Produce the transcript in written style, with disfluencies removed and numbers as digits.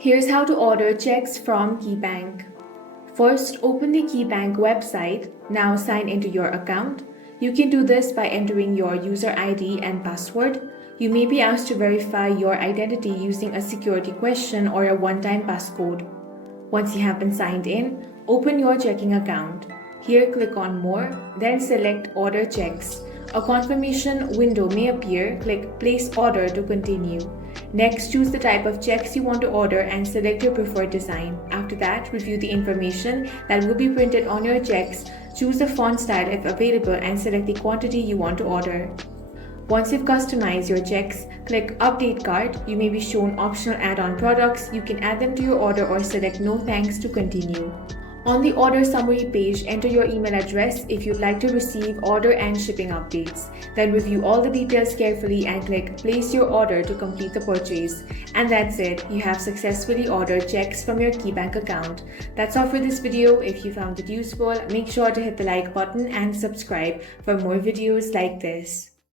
Here's how to order checks from KeyBank. First, open the KeyBank website. Now sign into your account. You can do this by entering your user ID and password. You may be asked to verify your identity using a security question or a one-time passcode. Once you have been signed in, open your checking account. Here, click on More, then select Order Checks. A confirmation window may appear. Click Place Order to continue. Next, choose the type of checks you want to order and select your preferred design. After that, review the information that will be printed on your checks. Choose the font style if available and select the quantity you want to order. Once you've customized your checks, click Update Cart. You may be shown optional add-on products. You can add them to your order or select No Thanks to continue. On the order summary page, enter your email address if you'd like to receive order and shipping updates. Then review all the details carefully and click Place Your Order to complete the purchase. And that's it. You have successfully ordered checks from your KeyBank account. That's all for this video. If you found it useful, make sure to hit the like button and subscribe for more videos like this.